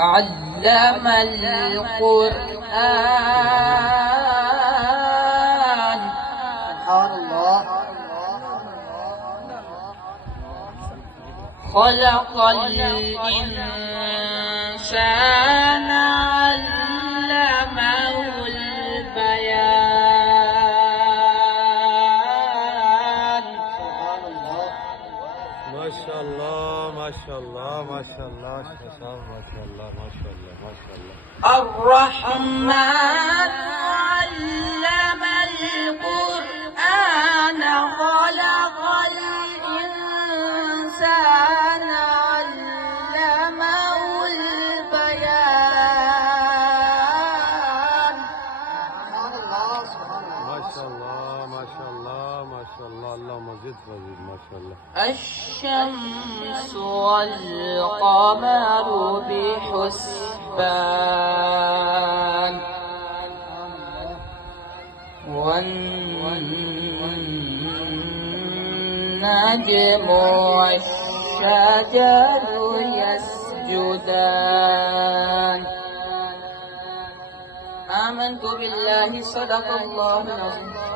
علم القرآن. سبحان الله. خلق الإنسان علمه البيان. سبحان الله. ما شاء الله ما شاء الله ما شاء الله ما شاء الله ما شاء الله ما شاء الله ما شاء الله. الرحمن علم القرآن. خلق الإنسان علمه البيان. سبحان الله. سبحان الله. ما شاء الله ما شاء الله ما شاء الله. اللهم زد وزد ما شاء الله. الشمس والقمر بحسبان. والنجم والشجر يسجدان. آمنت بالله. صدق الله العظيم.